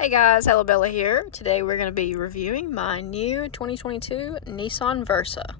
Hey guys, Hello Bella here. Today we're going to be reviewing my new 2022 Nissan Versa.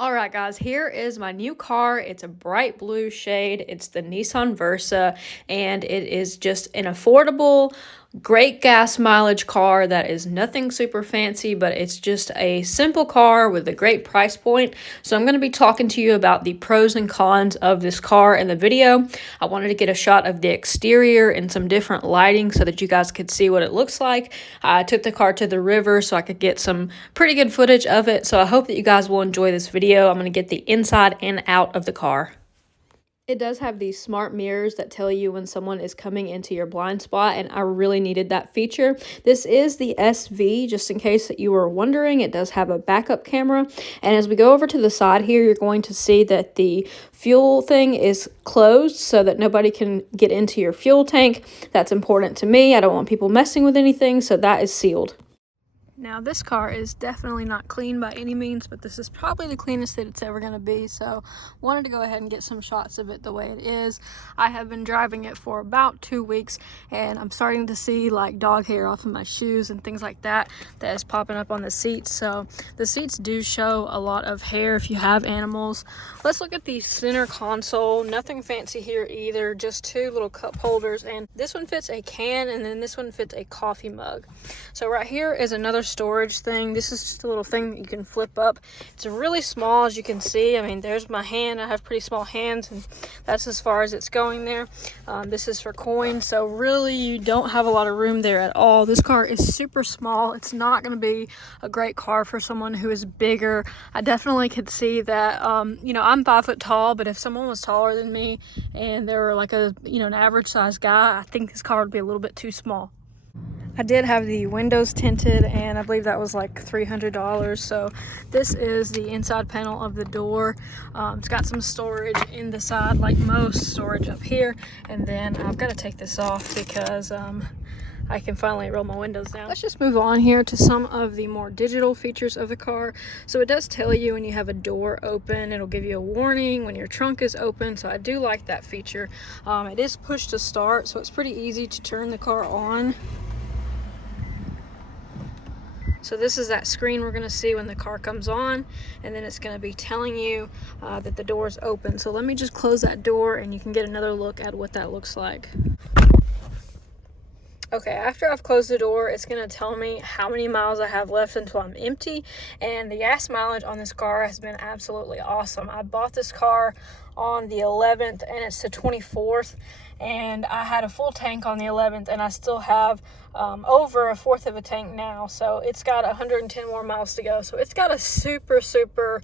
Alright guys, here is my new car. It's a bright blue shade. It's the Nissan Versa, and it is just an affordable, great gas mileage car that is nothing super fancy, but it's just a simple car with a great price point. So I'm going to be talking to you about the pros and cons of this car in the video. I wanted to get a shot of the exterior and some different lighting so that you guys could see what it looks like. I took the car to the river so I could get some pretty good footage of it. So I hope that you guys will enjoy this video. I'm going to get the inside and out of the car. It does have these smart mirrors that tell you when someone is coming into your blind spot, and I really needed that feature. This is the SV, just in case that you were wondering. It does have a backup camera, and as we go over to the side here, you're going to see that the fuel thing is closed so that nobody can get into your fuel tank. That's important to me. I don't want people messing with anything, so that is sealed. Now this car is definitely not clean by any means, but this is probably the cleanest that it's ever going to be, so wanted to go ahead and get some shots of it the way it is. I have been driving it for about 2 weeks, and I'm starting to see like dog hair off of my shoes and things like that is popping up on the seats. So the seats do show a lot of hair if you have animals. Let's look at the center console. Nothing fancy here either, just two little cup holders, and this one fits a can and then this one fits a coffee mug. So right here is another storage thing. This is just a little thing that you can flip up. It's really small, as you can see. I mean, there's my hand. I have pretty small hands, and that's as far as it's going there. This is for coins, so really you don't have a lot of room there at all. This car is super small. It's not going to be a great car for someone who is bigger. I definitely could see that, you know, I'm 5 foot tall, but if someone was taller than me and they were like an average size guy, I think this car would be a little bit too small. I did have the windows tinted, and I believe that was like $300. So this is the inside panel of the door. It's got some storage in the side, like most storage up here. And then I've got to take this off because I can finally roll my windows down. Let's just move on here to some of the more digital features of the car. So it does tell you when you have a door open. It'll give you a warning when your trunk is open. So I do like that feature. It is push to start, so it's pretty easy to turn the car on. So this is that screen we're going to see when the car comes on, and then it's going to be telling you that the door is open. So let me just close that door and you can get another look at what that looks like. Okay, after I've closed the door, it's going to tell me how many miles I have left until I'm empty, and the gas mileage on this car has been absolutely awesome. I bought this car on the 11th and it's the 24th, and I had a full tank on the 11th, and I still have over 1/4 of a tank now, so it's got 110 more miles to go. So it's got a super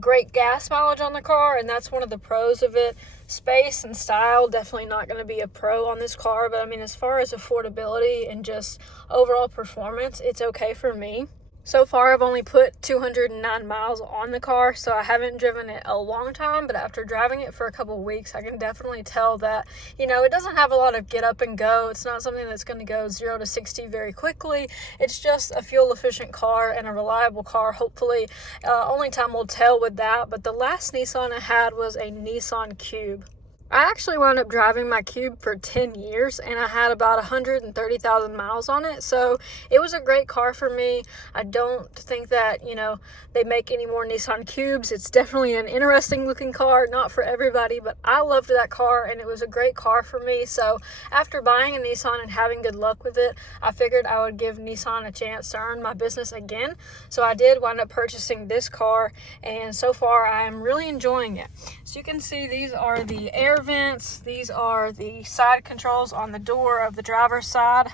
great gas mileage on the car, and that's one of the pros of it. Space and style, definitely not going to be a pro on this car, but I mean, as far as affordability and just overall performance, it's okay for me. So far, I've only put 209 miles on the car, so I haven't driven it a long time, but after driving it for a couple of weeks, I can definitely tell that, you know, it doesn't have a lot of get up and go. It's not something that's going to go 0 to 60 very quickly. It's just a fuel-efficient car and a reliable car, hopefully. Only time will tell with that, but the last Nissan I had was a Nissan Cube. I actually wound up driving my Cube for 10 years, and I had about 130,000 miles on it, so it was a great car for me. I don't think that, you know, they make any more Nissan Cubes. It's definitely an interesting looking car, not for everybody, but I loved that car, and it was a great car for me. So after buying a Nissan and having good luck with it, I figured I would give Nissan a chance to earn my business again. So I did wind up purchasing this car, and so far I am really enjoying it. So you can see these are the air vents. These are the side controls on the door of the driver's side.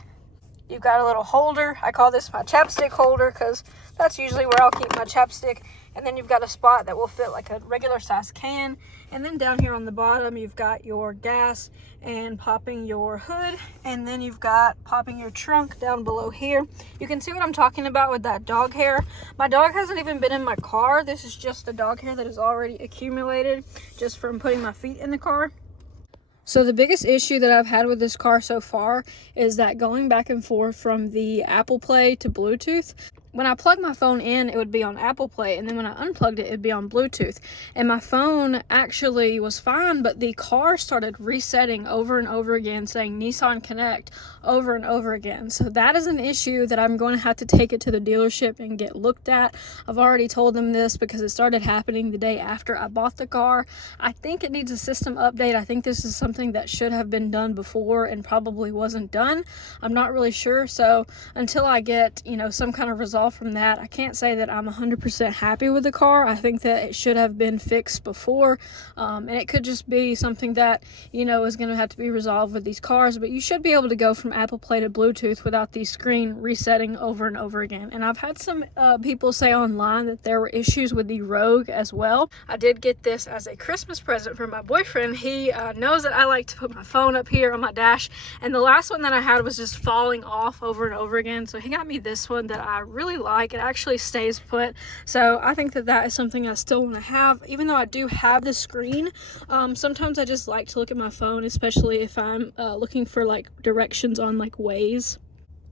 You've got a little holder. I call this my chapstick holder because that's usually where I'll keep my chapstick. And then you've got a spot that will fit like a regular size can. And then down here on the bottom, you've got your gas and popping your hood. And then you've got popping your trunk down below here. You can see what I'm talking about with that dog hair. My dog hasn't even been in my car. This is just the dog hair that is already accumulated just from putting my feet in the car. So the biggest issue that I've had with this car so far is that going back and forth from the Apple Play to Bluetooth, when I plugged my phone in, it would be on Apple Play, and then when I unplugged it, it'd be on Bluetooth. And my phone actually was fine, but the car started resetting over and over again, saying Nissan Connect over and over again. So that is an issue that I'm going to have to take it to the dealership and get looked at. I've already told them this because it started happening the day after I bought the car. I think it needs a system update. I think this is something that should have been done before and probably wasn't done. I'm not really sure. So until I get, some kind of result from that, I can't say that I'm 100% happy with the car. I think that it should have been fixed before, and it could just be something that is going to have to be resolved with these cars. But you should be able to go from Apple Play to Bluetooth without the screen resetting over and over again. And I've had some people say online that there were issues with the Rogue as well. I did get this as a Christmas present from my boyfriend. He knows that I like to put my phone up here on my dash, and the last one that I had was just falling off over and over again. So he got me this one that I really like. It actually stays put, so I think that is something I still want to have. Even though I do have the screen, sometimes I just like to look at my phone, especially if I'm looking for like directions on like Waze.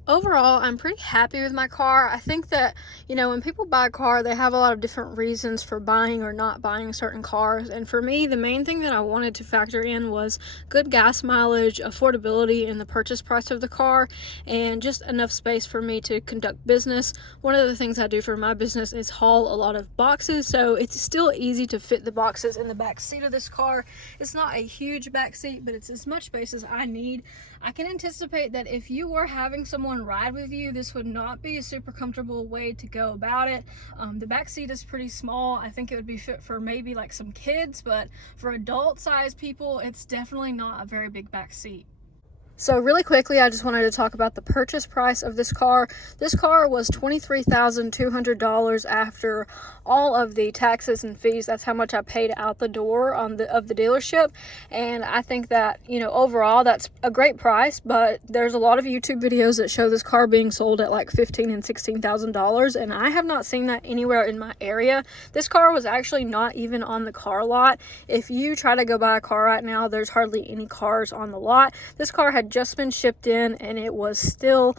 Overall, I'm pretty happy with my car. I think that, when people buy a car, they have a lot of different reasons for buying or not buying certain cars. And for me, the main thing that I wanted to factor in was good gas mileage, affordability, and the purchase price of the car, and just enough space for me to conduct business. One of the things I do for my business is haul a lot of boxes, so it's still easy to fit the boxes in the back seat of this car. It's not a huge back seat, but it's as much space as I need. I can anticipate that if you were having someone ride with you, this would not be a super comfortable way to go about it. The back seat is pretty small. I think it would be fit for maybe like some kids, but for adult sized people, it's definitely not a very big back seat. So really quickly, I just wanted to talk about the purchase price of this car. This car was $23,200 after all of the taxes and fees. That's how much I paid out the door of the dealership. And I think that, overall, that's a great price, but there's a lot of YouTube videos that show this car being sold at like $15,000 and $16,000, and I have not seen that anywhere in my area. This car was actually not even on the car lot. If you try to go buy a car right now, there's hardly any cars on the lot. This car had just been shipped in, and it was still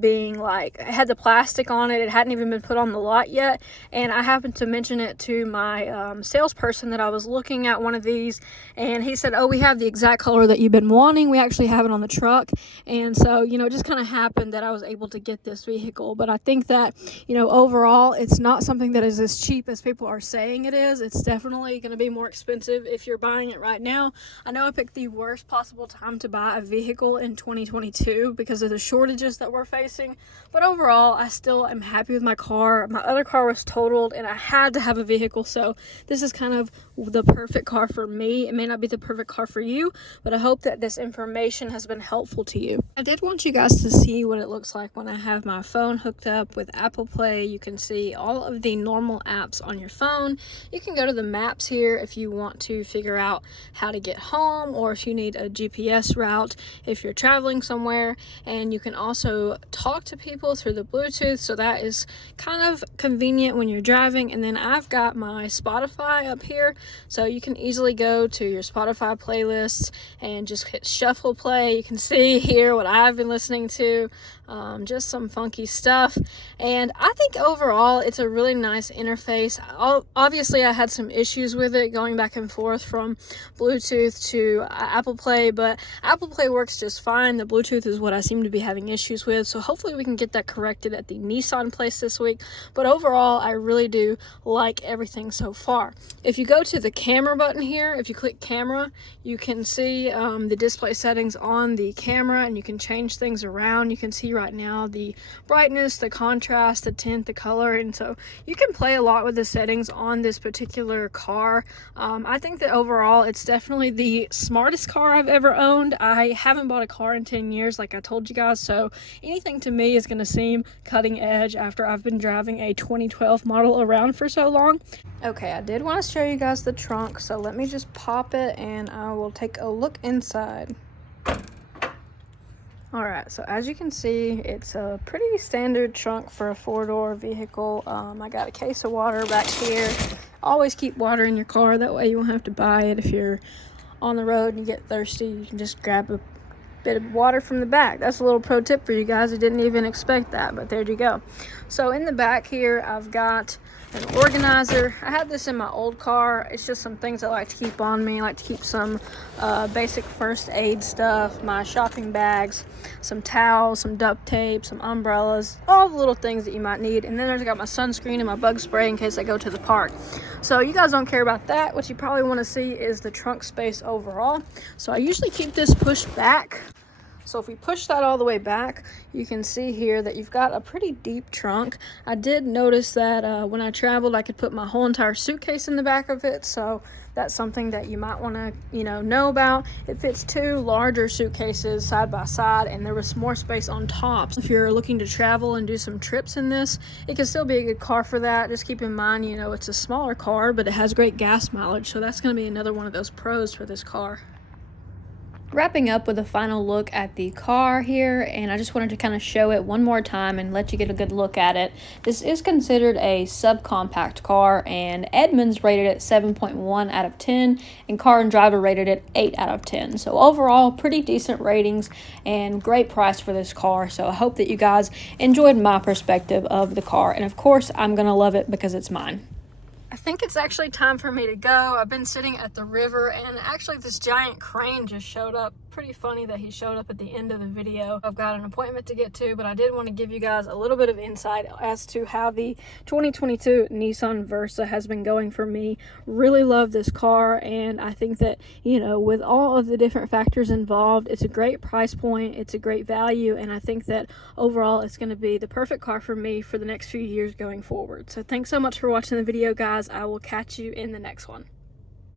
being it had the plastic on it. It hadn't even been put on the lot yet, and I happened to mention it to my salesperson that I was looking at one of these, and he said, "Oh, we have the exact color that you've been wanting. We actually have it on the truck." And so it just kind of happened that I was able to get this vehicle. But I think that overall, it's not something that is as cheap as people are saying it is. It's definitely going to be more expensive if you're buying it right now. I know I picked the worst possible time to buy a vehicle in 2022 because of the shortages that we're facing, but overall I still am happy with my car. My other car was totaled and I had to have a vehicle, so this is kind of the perfect car for me. It may not be the perfect car for you, but I hope that this information has been helpful to you. I did want you guys to see what it looks like when I have my phone hooked up with Apple Play. You can see all of the normal apps on your phone. You can go to the maps here if you want to figure out how to get home, or if you need a GPS route if you're traveling somewhere. And you can also talk to people through the Bluetooth, so that is kind of convenient when you're driving. And then I've got my Spotify up here, so you can easily go to your Spotify playlists and just hit shuffle play. You can see here what I've been listening to, just some funky stuff. And I think overall it's a really nice interface. Obviously I had some issues with it going back and forth from Bluetooth to Apple Play, but Apple Play works just fine. The Bluetooth is what I seem to be having issues with, so hopefully we can get that corrected at the Nissan place this week. But overall, I really do like everything so far. If you go to the camera button here, if you click camera, you can see the display settings on the camera, and you can change things around. You can see right now the brightness, the contrast, the tint, the color, and so you can play a lot with the settings on this particular car. I think that overall it's definitely the smartest car I've ever owned. I haven't bought a car in 10 years like I told you guys, so anything to me is going to seem cutting edge after I've been driving a 2012 model around for so long. Okay, I did want to show you guys the trunk, so let me just pop it and I will take a look inside. Alright, so as you can see, it's a pretty standard trunk for a four-door vehicle. I got a case of water back here. Always keep water in your car, that way you won't have to buy it if you're on the road and you get thirsty. You can just grab bit of water from the back. That's a little pro tip for you guys who didn't even expect that, but there you go. So in the back here, I've got an organizer. I had this in my old car. It's just some things I like to keep on me. I like to keep some basic first aid stuff, my shopping bags, some towels, some duct tape, some umbrellas, all the little things that you might need. And then I got my sunscreen and my bug spray in case I go to the park. So you guys don't care about that. What you probably want to see is the trunk space overall. So I usually keep this pushed back. So if we push that all the way back, you can see here that you've got a pretty deep trunk. I did notice that when I traveled, I could put my whole entire suitcase in the back of it. So that's something that you might want to, know about. It fits 2 larger suitcases side by side, and there was more space on top. If you're looking to travel and do some trips in this, it can still be a good car for that. Just keep in mind, it's a smaller car, but it has great gas mileage. So that's going to be another one of those pros for this car. Wrapping up with a final look at the car here, and I just wanted to kind of show it one more time and let you get a good look at it. This is considered a subcompact car, and Edmunds rated it 7.1 out of 10, and Car and Driver rated it 8 out of 10. So overall, pretty decent ratings and great price for this car. So I hope that you guys enjoyed my perspective of the car, and of course, I'm going to love it because it's mine. I think it's actually time for me to go. I've been sitting at the river, and actually this giant crane just showed up. Pretty funny that he showed up at the end of the video. I've got an appointment to get to, but I did want to give you guys a little bit of insight as to how the 2022 Nissan Versa has been going for me. Really love this car, and I think that, with all of the different factors involved, it's a great price point, it's a great value, and I think that overall it's going to be the perfect car for me for the next few years going forward. So thanks so much for watching the video, guys. I will catch you in the next one.